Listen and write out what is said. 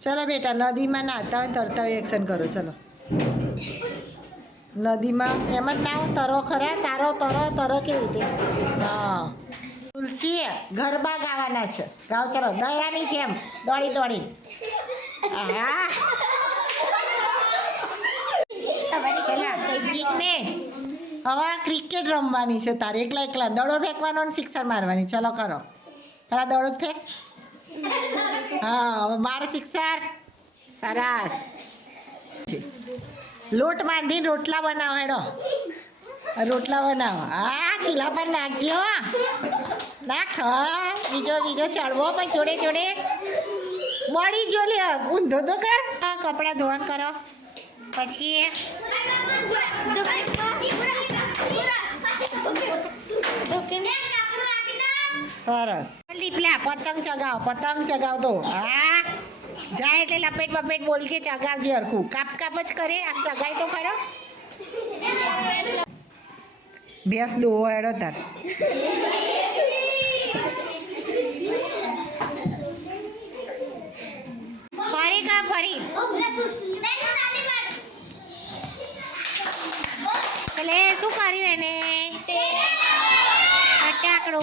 चलो बेटा नदी में नहाता हो तरता हो एक्शन करो चलो नदी में एम ज ना तरो खरा तारो तरो तरो के रीते हाँ तुलसी गरबा गावाना छे गाओ चलो दयानी जेम दौड़ी दौड़ी जिग्नेश हवा क्रिकेट रमवानी छे तारे एकला एकला दड़ो फेंकवानो ने सिक्सर मारवानी चलो करो तारा दड़ो फेंक हाँ मार सिक्सर सरस लोट बांधी रोटला बनाओ हेडो रोटला बनाओ आ चूल्हा पर नाखजो नाख बीजो बीजो चढ़वो पर जोड़े जोड़े बड़ी जो ले ऊंधो तो कर कपड़ा धोवन करो पछी सरस લીપલા પતંગ ચગાવ દો હા જાય એટલે લપેટ બપેટ બોલજે ચગાવજે હરખું કાપ કાપ જ કરે આમ ચગાય તો ખરો ભેંસ દોવો હેડો તાર ફરી કા ફરી એટલે શું કર્યું એને ફટાકડો